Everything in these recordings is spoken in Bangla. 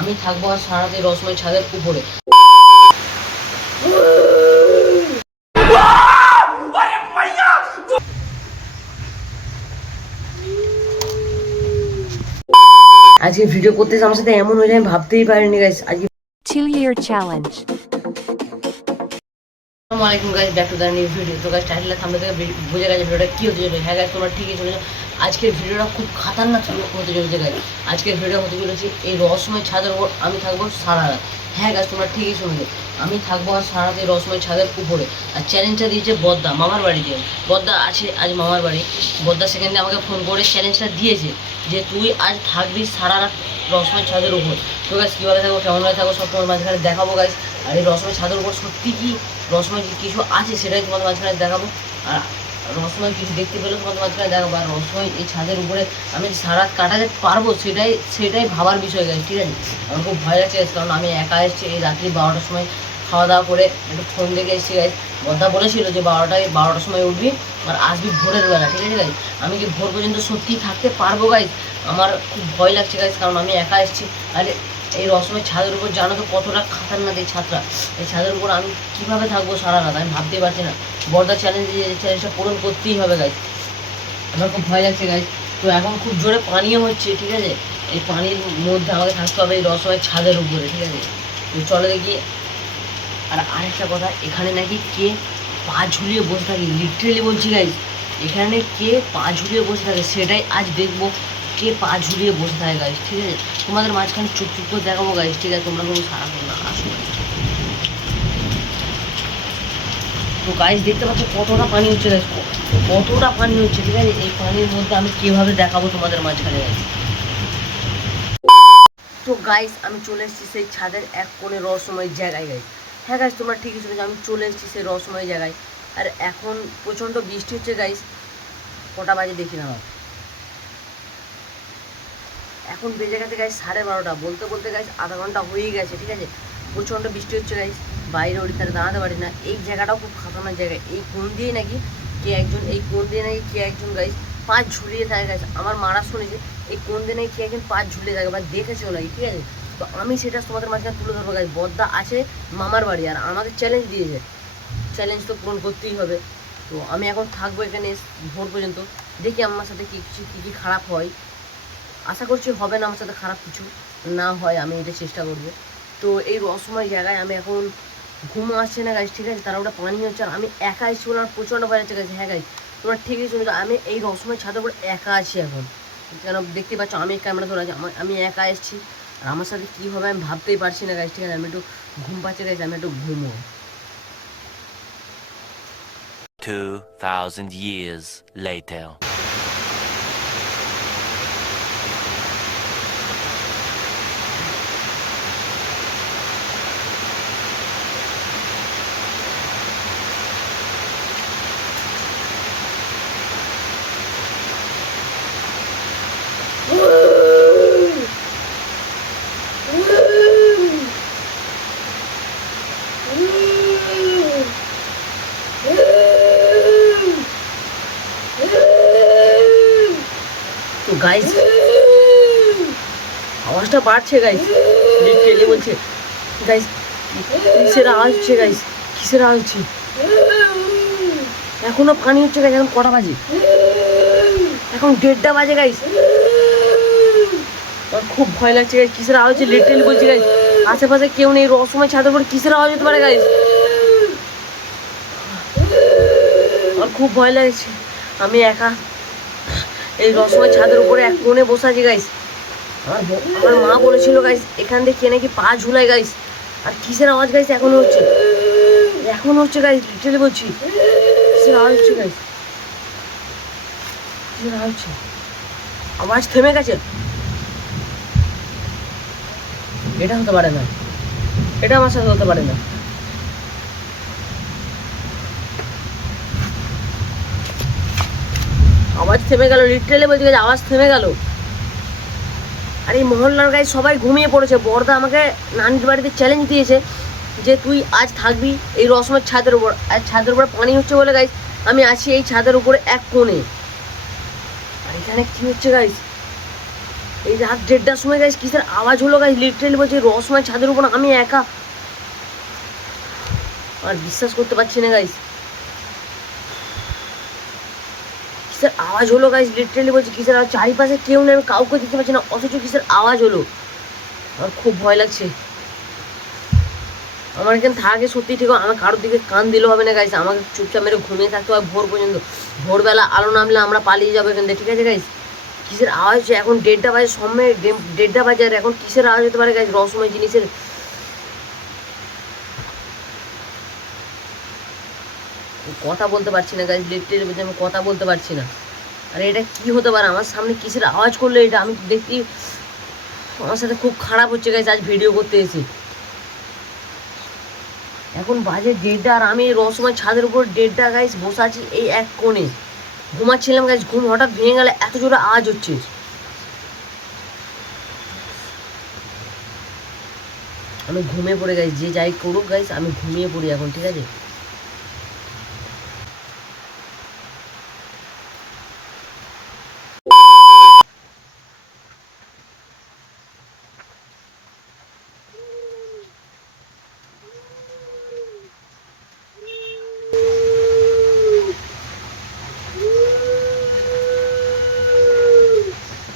আমি থাকবো আর সারাতে রসময় ছাদের উপরে। আজকে ভিডিও করতেছে আমার সাথে এমন হয়ে যায় আমি ভাবতেই পারিনি গাইস। আজকে 2-year challenge. আসসালামু আলাইকুম guys, back to the new video. তো গাইস টাইটেল থাম্বনেল থেকে বুঝে গেছে ভিডিওটা কি হতে চলেছে। হ্যাঁ গাইস, তোমরা ঠিকই শুনেছো, আজকের ভিডিওটা খুব খাতারনাক হতে চলেছে গাইস। আজকের ভিডিও হতে চলেছে এই রহস্যময় ছাদের উপর আমি থাকবো সারা রাত। হ্যাঁ গাইস, তোমরা ঠিকই শুনেছো, আমি থাকবো আর সারা রাত এই রহস্যময় ছাদের উপরে। আর চ্যালেঞ্জটা দিয়েছে বদ্দা মামার বাড়িতে। বদ্দা আছে আজ মামার বাড়ি। বদ্দা সেখানে আমাকে ফোন করে চ্যালেঞ্জটা দিয়েছে যে তুই আজ থাকবি সারা রাত রহস্যময় ছাদের উপর। তো গাইস কীভাবে থাকবো, কেমনভাবে থাকবো, সব তোমার মাঝখানে দেখাবো গাইস। আর এই রহস্যময় ছাদের উপর সত্যি কি রহস্যময় কিছু আছে সেটাই তোমাদের মাঝখানে দেখাবো। আর রহস্যময় কিছু দেখতে পেলেও তোমাদের মাঝখানে দেখাবো। আর রহস্যময় এই ছাদের উপরে আমি সারা রাত কাটাতে পারবো সেটাই ভাবার বিষয় গাইস, ঠিক আছে। আমার খুব ভয় লাগছে গাইস, কারণ আমি একা এসেছি এই রাত্রি 12টার সময় খাওয়া দাওয়া করে একটু ফোন দেখে এসেছি গাইস। বদ্দা বলেছিল যে 12টার সময় উঠবি আর আসবি ভোরের বেলা, ঠিক আছে গাইস। আমি কি ভোর পর্যন্ত সত্যি থাকতে পারবো গাইস? আমার খুব ভয় লাগছে গাইস, কারণ আমি একা এসেছি। আর এই রহস্যময় ছাদের উপর জানো তো কতটা খাতারনাক এই ছাদটা। এই ছাদের উপর আমি কীভাবে থাকবো সারা রাত আমি ভাবতেই পারছি না। বড়দা চ্যালেঞ্জটা পূরণ করতেই হবে গাইস। আমার খুব ভয় লাগছে গাইস। তো এখন খুব জোরে পানিও হচ্ছে, ঠিক আছে। এই পানির মধ্যে আমাকে থাকতে হবে এই রহস্যময় ছাদের উপরে, ঠিক আছে। তো চলো দেখি। আর আরেকটা কথা, এখানে নাকি কে পা ঝুলিয়ে বসে থাকে, লিটারেলি বলছি গাইস, এখানে কে পা ঝুলিয়ে বসে থাকে সেটাই আজ দেখবো। কে পা ঝুলিয়ে বসে থাকে গাইস, ঠিক আছে। তোমাদের মাঝখানে চুপ চুপ করে দেখাবো গাইস, ঠিক আছে। তোমরা কোনো সারা করো না, আসো। তো গাইস দেখতে পাচ্ছ কতটা পানি হচ্ছে গাইস, কতটা পানি হচ্ছে, ঠিক আছে। এই পানির মধ্যে আমি কীভাবে দেখাবো তোমাদের মাঝখানে গাইস। তো গাইস আমি চলে এসেছি সেই ছাদের এক কোণে রহস্যময় জায়গায় গাইস। হ্যাঁ গাইস, তোমরা ঠিকই শুনেছো, আমি চলে এসেছি সেই রহস্যময় জায়গায়। আর এখন প্রচণ্ড বৃষ্টি হচ্ছে গাইস। কটা বাজে দেখি না, এখন বেজে গেছে গাইস 12:30। বলতে বলতে গাইস আধা ঘন্টা হয়েই গেছে, ঠিক আছে। প্রচণ্ড বৃষ্টি হচ্ছে গাইস, বাইরে ওড়িখানে দাঁড়াতে পারি না। এই জায়গাটাও খুব খাতারনাক জায়গা। এই কোণ দিয়ে নাকি কে একজন গাইস পা ঝুলিয়ে থাকে গাইস। আমার মারা শুনেছে এই কোণ দিয়ে নাকি কে একজন পা ঝুলিয়ে থাকে বা দেখেছেও নাকি, ঠিক আছে। তো আমি সেটা তোমাদের মাঝখানে তুলে ধরবো গাইস। বদ্দা আছে মামার বাড়ি আর আমাকে চ্যালেঞ্জ দিয়েছে, চ্যালেঞ্জ তো পূরণ করতেই হবে। তো আমি এখন থাকবো এখানে ভোর পর্যন্ত। দেখি আমার সাথে কী কী খারাপ হয়। আশা করছি হবে না আমার সাথে খারাপ কিছু, না হয় আমি এটা চেষ্টা করব। তো এই রহস্যময় জায়গায় আমি এখন ঘুম আসছে না গাইস, ঠিক আছে। তারা ওটা পানি হচ্ছে আর আমি একা এসেছি বলে আমার প্রচণ্ড ভয় লাগছে গাইস। হ্যাঁ গাইস, তোমরা ঠিকই শুনেছো, আমি এই রহস্যময় ছাদের উপর একা আছি এখন। কেন দেখতে পাচ্ছ আমি ক্যামেরা ধরে আছি, আমি একা এসেছি। আর আমার সাথে কী হবে আমি ভাবতেই পারছি না গাইস, ঠিক আছে। আমি একটু ঘুম পাচ্ছি গাইস, আমি একটু ঘুমো। 2000 years later. তো গাইস আওয়াজটা বাড়ছে গাইস, লিটারেলি বলছে গাইস, কিসের আওয়াজ হচ্ছে গাইস, কিসের আওয়াজ হচ্ছে। এখনো পানি হচ্ছে গাইস। এখন কটা বাজে? এখন 1:30 বাজে গাইস। আমার খুব ভয় লাগছে গাইস, কিসের আওয়াজ হচ্ছে, লিটারেলি বলছি গাইস। আশেপাশে কেউ নেই, রহস্যময় ছাদের উপরে কিসের আওয়াজ হতে পারে গাইস। আমার খুব ভয় লাগছে, আমি একা এই রহস্যময় ছাদের উপরে এক কোণে বসে আছি গাইস। আমার মা বলেছিল গাইস এখান থেকে কে নাকি পা ঝুলায় গাইস। আর কিসের আওয়াজ গাইস এখনো হচ্ছে গাইস, লিটারেলি বলছি কিসের আওয়াজ হচ্ছে গাইস, কিসের আওয়াজ হচ্ছে। আওয়াজ থেমে গেছে, এটা হতে পারে না, এটা আমার সাথে হতে পারে না। আওয়াজ থেমে গেল, লিটারেলি বলছি গাইস আওয়াজ থেমে গেল। আর এই মহল্লার গাইস সবাই ঘুমিয়ে পড়েছে। বড়দা আমাকে নানির বাড়িতে চ্যালেঞ্জ দিয়েছে যে তুই আজ থাকবি এই রহস্যময় ছাদের উপর। আর ছাদের উপরে পানি হচ্ছে বলে গাইস আমি আছি এই ছাদের উপরে এক কোণে। আর এখানে কি হচ্ছে গাইস, এই রাত 1:30টার সময় গাইস কিসের আওয়াজ হলো গাইস, লিটারালি বলছে রহস্যময় ছাদের উপর আমি একা, আর বিশ্বাস করতে পারছি না গাইস। কিসের আওয়াজ হলো গাইস, লিটারালি বলছি কিসের আওয়াজ, চারিপাশে কেউ নেই, আমি কাউকে দেখতে পাচ্ছি না, অথচ কিসের আওয়াজ হলো। আমার খুব ভয় লাগছে। আমার এখানে থাকে সত্যি ঠিক, আমার কারোর দিকে কান দিলেও হবে না গাইস, আমাকে চুপচাপ মেরে ঘুমিয়ে থাকতে হয় ভোর পর্যন্ত। ভোরবেলা আলো নামলে আমরা পালিয়ে যাবো এখান থেকে, ঠিক আছে গাইস। কিসের আওয়াজ হচ্ছে এখন 1:30 বাজে, সময় 1:30 বাজে, আর এখন কিসের আওয়াজ হতে পারে গাইস, রহস্যময় জিনিসের। কথা বলতে পারছি না গাইস, লিটারালি বলছি আমি কথা বলতে পারছি না। আর এটা কি হতে পারে, আমার সামনে কিসের আওয়াজ করলো এটা, আমি দেখতে, আমার সাথে খুব খারাপ হচ্ছে গাইস আজ ভিডিও করতে এসে। এখন বাজে 1:30 আর আমি রহস্যময় ছাদের উপর 1:30 গাইস বসে আছি এই এক কোণে, ঘুমাচ্ছিলাম গাইস, ঘুম হঠাৎ ভেঙে গেলে এত জোরে আওয়াজ হচ্ছে। আমি ঘুমিয়ে পড়ে গাইস, যে যাই করুক গাইস আমি ঘুমিয়ে পড়ি এখন, ঠিক আছে।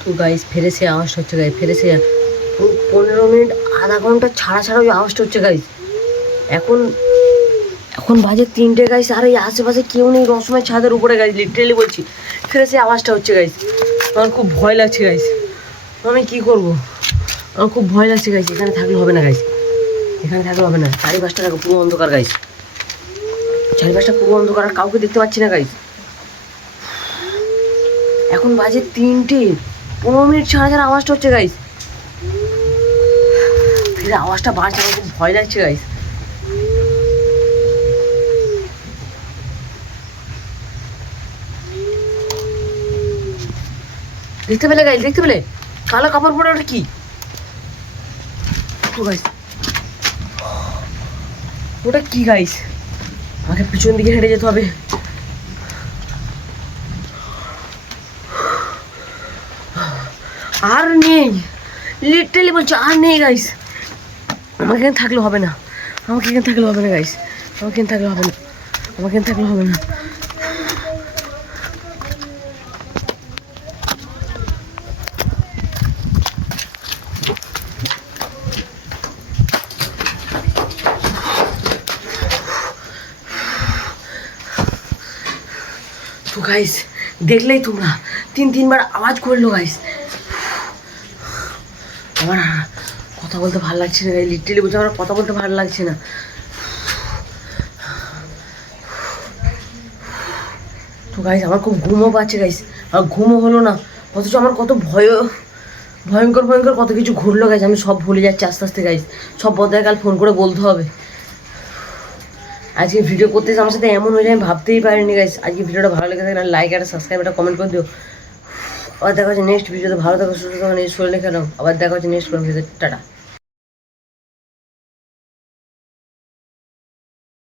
তো গাইস ফেরে সে আওয়াজটা হচ্ছে গাইস, ফেরে সে 15 মিনিট আধা ঘন্টা ছাড়া ছাড়া ওই আওয়াজটা হচ্ছে গাইস। এখন এখন বাজে 3টে গাইস, আর এই আশেপাশে কেউ নেই রহস্যময় ছাদের উপরে গাইস, লিটারালি বলছি ফেরে সে আওয়াজটা হচ্ছে গাইস। আমার খুব ভয় লাগছে গাইস, আমি কি করব, আমার খুব ভয় লাগছে গাইস। এখানে থাকলে হবে না গাইস, এখানে থাকলে হবে না, চারিপাশটা দেখো পুরো অন্ধকার গাইস, চারিপাশটা পুরো অন্ধকার, আর কাউকে দেখতে পাচ্ছি না গাইস। এখন বাজে 3টে, 15 মিনিট ছাড়া ছাড়া আওয়াজটা হচ্ছে গাইস, ফিরে আওয়াজটা বাড়ছে, আমার খুব ভয় লাগছে গাইস। দেখতে পেলে গাইস, দেখতে পেলে কালো কাপড় পরে ওটা কি গাইস, ওটা কি গাইস, আমাকে পিছন দিকে হেঁটে যেতে হবে। আর নেই, লিটারালি বলছি আর নেই গাইস, আমাকে এখানে থাকলে হবে না, আমাকে এখানে থাকলে হবে না গাইস, আমাকে এখানে থাকলে হবে না, আমাকে এখানে থাকলে হবে না। তো গাইস দেখলেই তোমরা 3বার আওয়াজ করলো গাইস, আমার কথা বলতে ভালো লাগছে না গাইস, লিটারালি বলছি আমার কথা বলতে ভালো লাগছে না। তো গাইস আমার খুব ঘুমও পাচ্ছে গাইস, আর ঘুমও হলো না, অথচ আমার কত ভয়ঙ্কর ভয়ঙ্কর কত কিছু ঘুরলো গাইস, আমি সব ভুলে যাচ্ছি আস্তে আস্তে গাইস, সব বদলে কাল ফোন করে বলতে হবে। আজকে ভিডিও করতে আমার সাথে এমন হয়ে যায় আমি ভাবতেই পারিনি গাইস। আজকে ভিডিওটা ভালো লেগে থাকে লাইক আর সাবস্ক্রাইব একটা কমেন্ট করে দিও। আবার দেখা হচ্ছে নেক্সট ভিডিওতে, ভালো থাকো সুস্থ থাকো, শরীরে খেলাম, আবার দেখা হচ্ছে নেক্সট ভিডিওতে, টাটা।